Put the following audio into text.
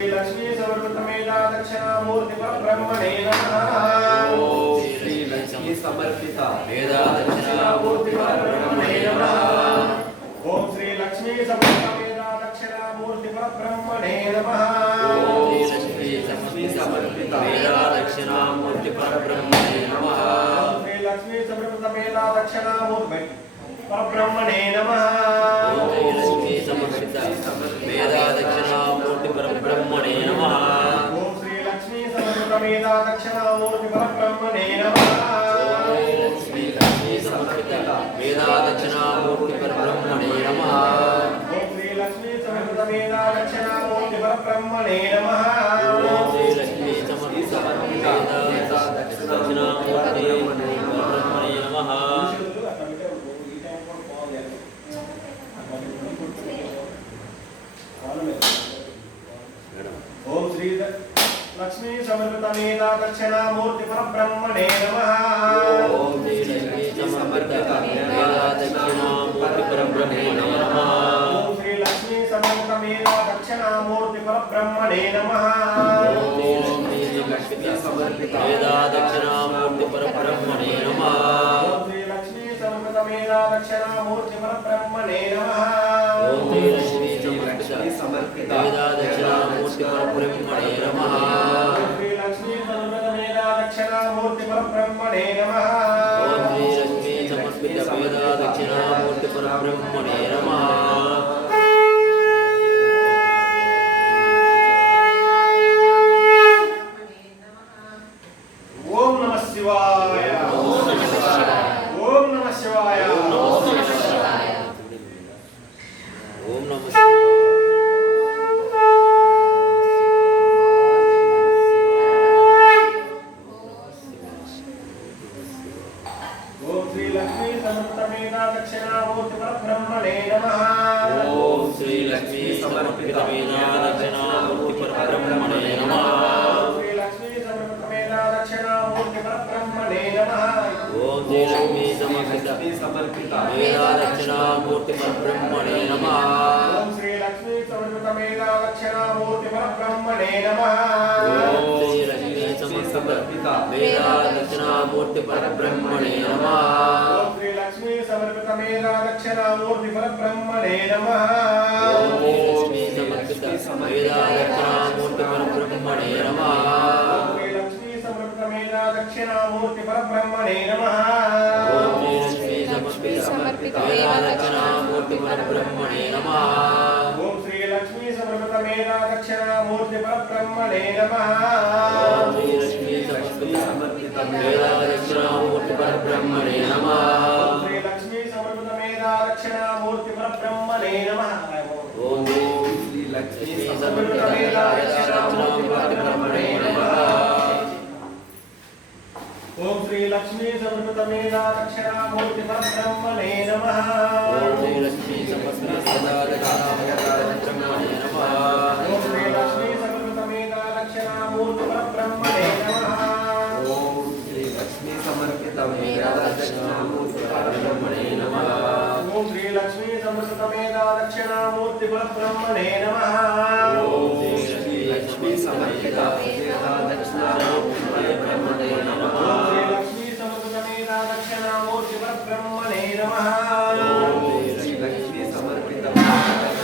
लक्ष्मी समर्पितमेधा दक्षिणामूर्ति परब्रह्मणे नमः। ओम श्री लक्ष्मी समर्पित वेदा दक्षिणामूर्ति परब्रह्मणे नमः। ओम श्री लक्ष्मी समर्पितमेधा दक्षिणामूर्ति परब्रह्मणे नमः। ओम श्री लक्ष्मी समर्पित वेदा दक्षिणामूर्ति परब्रह्मणे नमः। ओम श्री लक्ष्मी समर्पितमेधा दक्षिणामूर्ति परब्रह्मणे नमः। ओम श्री लक्ष्मी समर्पित वेदा दक्षिणामूर्ति परब्रह्मणे नमः। ओम श्री लक्ष्मी समर्पितमेधा दक्षिणामूर्ति परब्रह्मणे नमः। ओम श्री लक्ष्मी समर्पित वेदा दक्षिणामूर्ति परब्रह्मणे नमः। ओम श्री लक्ष्मी समर्पितमेधा दक्षिणामूर्ति परब्रह्मणे नमः। ओम श्री लक्ष्मी समर्पित वेदा दक्षिणामूर्ति परब्रह्मणे नमः। ओम श्री लक्ष्मी समर्पितमेधा दक्षिणामूर्ति परब्रह्मणे नमः। ओम श्री लक्ष्मी समर्पित वेदा दक्षिणामूर्ति परब्रह्मणे नमः। ओम श्री लक्ष्मी समर्पितमेधा दक्षिणामूर्ति परब्रह्मणे नमः। ओम श्री लक्ष्मी समर्पित वेदा दक्षिणामूर्ति परब्रह्मणे नमः। ओम श्री लक्ष्मी समर्पितमेधा दक्षिणामूर्ति परब्रह्मणे नमः। ओम श्री लक्ष्मी समर्पित वेदा दक्षिणामूर्ति परब्रह्मणे नमः। ओम श्री लक्ष्मी समर्पितमेधा दक्षिणामूर्ति परब्रह्मणे नमः। ओम श्री लक्ष्मी समर्पित वेदा दक्षिणामूर्ति परब्रह्मणे नमः। ओम नमः शिवाय। ओम नमः शिवाय। ओम नमः ओम श्री लक्ष्मी समर्पितमेधा दक्षिणामूर्ति परब्रह्मणे नमः। ओम श्री लक्ष्मी समर्पित वेदा दक्षिणामूर्ति परब्रह्मणे नमः। ओम श्री लक्ष्मी समर्पितमेधा दक्षिणामूर्ति परब्रह्मणे नमः। ओम श्री लक्ष्मी समर्पित वेदा दक्षिणामूर्ति परब्रह्मणे नमः। ओम श्री लक्ष्मी समर्पितमेधा दक्षिणामूर्ति परब्रह्मणे नमः। ओम श्री लक्ष्मी समर्पित वेदा दक्षिणामूर्ति परब्रह्मणे नमः। ओम श्री लक्ष्मी समर्पितमेधा दक्षिणामूर्ति परब्रह्मणे नमः। ओम श्री लक्ष्मी समर्पित वेदा दक्षिणामूर्ति परब्रह्मणे नमः। ओम श्री लक्ष्मी समर्पितमेधा दक्षिणामूर्ति परब्रह्मणे नमः। ओम श्री लक्ष्मी समर्पित वेदा दक्षिणामूर्ति परब्रह्मणे नमः। ओम श्री लक्ष्मी समर्पितमेधा दक्षिणामूर्ति परब्रह्मणे नमः। ओम श्री लक्ष्मी समर्पित वेदा दक्षिणामूर्ति परब्रह्मणे नमः। ओम श्री लक्ष्मी समर्पितमेधा दक्षिणामूर्ति परब्रह्मणे नमः। ओम श्री लक्ष्मी समर्पित वेदा दक्षिणामूर्ति परब्रह्मणे नमः। ओम श्री लक्ष्मी समर्पितमेधा दक्षिणामूर्ति परब्रह्मणे नमः। ओम श्री लक्ष्मी समर्पित वेदा दक्षिणामूर्ति परब्रह्मणे नमः। ओम श्री लक्ष्मी समर्पितमेधा दक्षिणामूर्ति परब्रह्मणे नमः। ओम श्री लक्ष्मी समर्पित वेदा दक्षिणामूर्ति परब्रह्मणे नमः। ओम श्री लक्ष्मी समर्पितमेधा दक्षिणामूर्ति परब्रह्मणे नमः। ओम श्री लक्ष्मी समर्पित